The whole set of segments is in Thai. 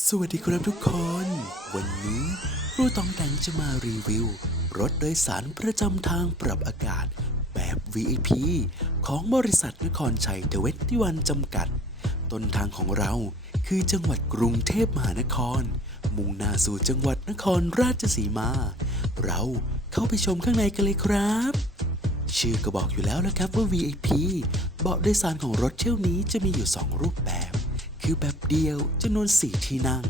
สวัสดีครับทุกคน วันนี้ครูตองแต่งจะมารีวิว รถโดยสารประจำทางปรับอากาศ แบบ VIP ของบริษัทนครชัยเทเวตที่วันจำกัด ต้นทางของเราคือจังหวัดกรุงเทพมหานคร มุ่งหน้าสู่จังหวัดนครราชสีมา เราเข้าไปชมข้างในกันเลยครับ ชื่อก็บอกอยู่แล้วนะครับว่า VIP เบาะโดยสารของรถเที่ยวนี้จะมีอยู่ 2 รูปแบบ คือแบบเดียวจำนวน 4 ที่นั่ง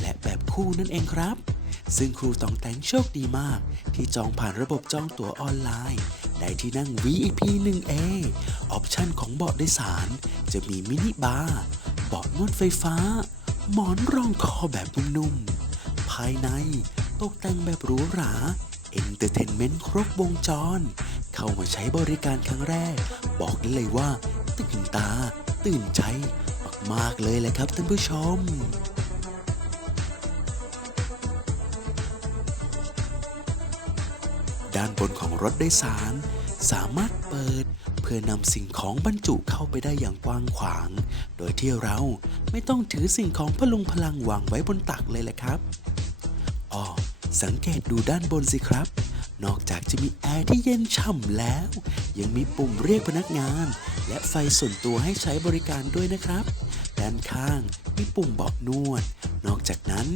และแบบคู่นั่นเองครับ ซึ่งครูตองแตงโชคดีมาก ที่จองผ่านระบบจองตั๋วออนไลน์ ได้ที่นั่ง VIP 1A ออปชันของเบาะโดยสาร จะมีมินิบาร์เบาะนวดไฟฟ้า หมอนรองคอแบบนุ่มๆภายในตกแต่งแบบหรูหราเอนเตอร์เทนเมนต์ครบวงจร เข้ามาใช้บริการครั้งแรก บอกได้เลยว่า ตื่นตา ตื่นใจ มากเลยแหละครับท่านผู้ชม ด้านบนของรถโดยสาร สามารถเปิดเพื่อนำสิ่งของบรรจุเข้าไปได้อย่างกว้างขวาง โดยที่เราไม่ต้องถือสิ่งของพลุงพลังวางไว้บนตักเลยแหละครับอ๋อสังเกตดูด้านบนสิครับ นอกจากจะมีแอร์ที่เย็นฉ่ำแล้ว ยังมีปุ่มเรียกพนักงาน และไฟส่วนตัวให้ใช้บริการด้วยนะครับ ด้านข้างมีปุ่มเบาะนวด นอกจากนั้น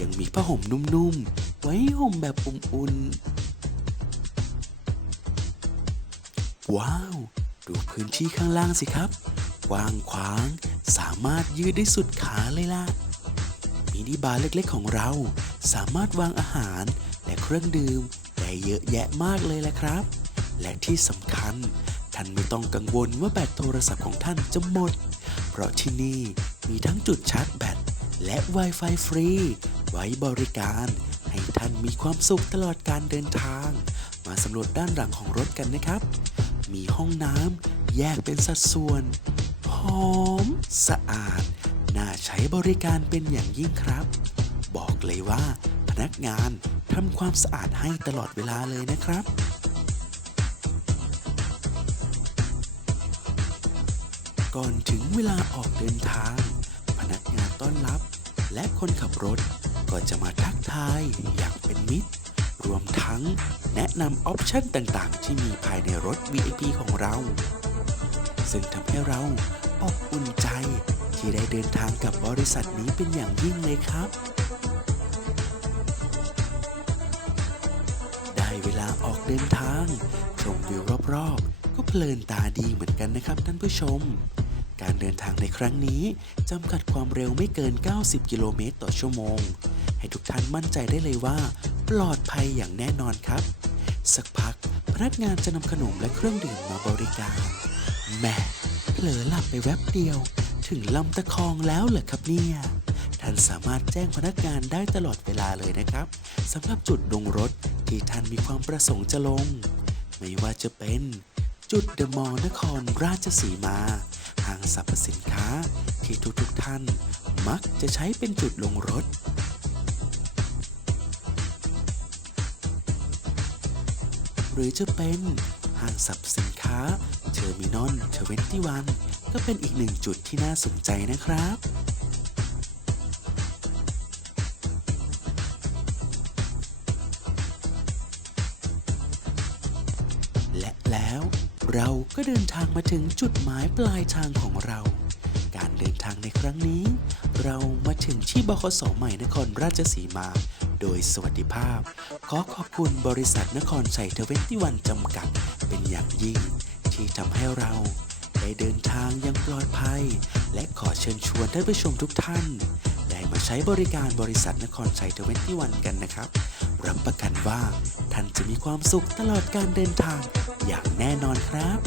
ยังมีผ้าห่มนุ่มๆ ไว้ห่มแบบอุ่นๆ ว้าว ดูพื้นที่ข้างล่างสิครับ กว้างขวาง สามารถยืดได้สุดขาเลยล่ะมินิบาร์เล็กๆของเรา สามารถวางอาหารและเครื่องดื่ม ได้เยอะแยะมากเลยแหละครับ และที่สำคัญ ท่านไม่ต้องกังวลว่าแบตโทรศัพท์ของท่านจะหมด เพราะที่นี่มีทั้งจุดชาร์จแบตและ Wi-Fi ฟรี ไว้บริการ ให้ท่านมีความสุขตลอดการเดินทาง มาสำรวจด้านหลังของรถกันนะครับ มีห้องน้ำแยกเป็นสัดส่วน หอม สะอาด น่าใช้บริการเป็นอย่างยิ่งครับ บอกเลยว่า นักงานทำความสะอาดให้ตลอดเวลาเลยนะครับก่อนถึงเวลาออกเดินทาง พนักงานต้อนรับ และคนขับรถก็จะมาทักทายอย่างเป็นมิตร รวมทั้งแนะนำออปชันต่างๆ ที่มีภายในรถ VIP ของเรา ซึ่งทำให้เราอบอุ่นใจที่ได้เดินทางกับบริษัทนี้เป็นอย่างยิ่งเลยครับ เวลาออกเดินทาง ชมวิวรอบๆ ก็เพลินตาดีเหมือนกันนะครับท่านผู้ชม การเดินทางในครั้งนี้จำกัดความเร็วไม่เกิน 90 กิโลเมตรต่อชั่วโมง ให้ทุกท่านมั่นใจได้เลยว่า ปลอดภัยอย่างแน่นอนครับ สักพักพนักงานจะนำขนมและเครื่องดื่มมาบริการแหม่เผลอหลับไปแวบเดียว ถึงลำตะคองแล้วเหรอครับเนี่ย ท่านสามารถแจ้งพนักงานได้ตลอดเวลาเลยนะครับสำหรับจุดลงรถ ที่ท่านมีความประสงค์จะลง ไม่ว่าจะเป็นจุดเดอะมอลล์นครราชสีมา ห้างสรรพสินค้าที่ทุกๆท่านมักจะใช้เป็นจุดลงรถ หรือจะเป็นห้างสรรพสินค้าเทอร์มินอลเทเวนตี้วันก็เป็นอีกหนึ่งจุดที่น่าสนใจนะครับ แล้ว เราก็เดินทางมาถึงจุดหมายปลายทางของเรา การเดินทางในครั้งนี้ เรามาถึงที่บขสใหม่นครราชสีมา โดยสวัสดิภาพ ขอขอบคุณบริษัทนครชัยเทเวนตี้วันจำกัด เป็นอย่างยิ่ง ที่ทำให้เราได้เดินทางอยังปลอดภัย และขอเชิญชวนท่านผู้ชมทุกท่าน ได้มาใช้บริการบริษัทนครชัยเทเวนตี้วันกันนะครับ รับประกันว่า ท่านจะมีความสุขตลอดการเดินทางอย่างแน่นอนครับ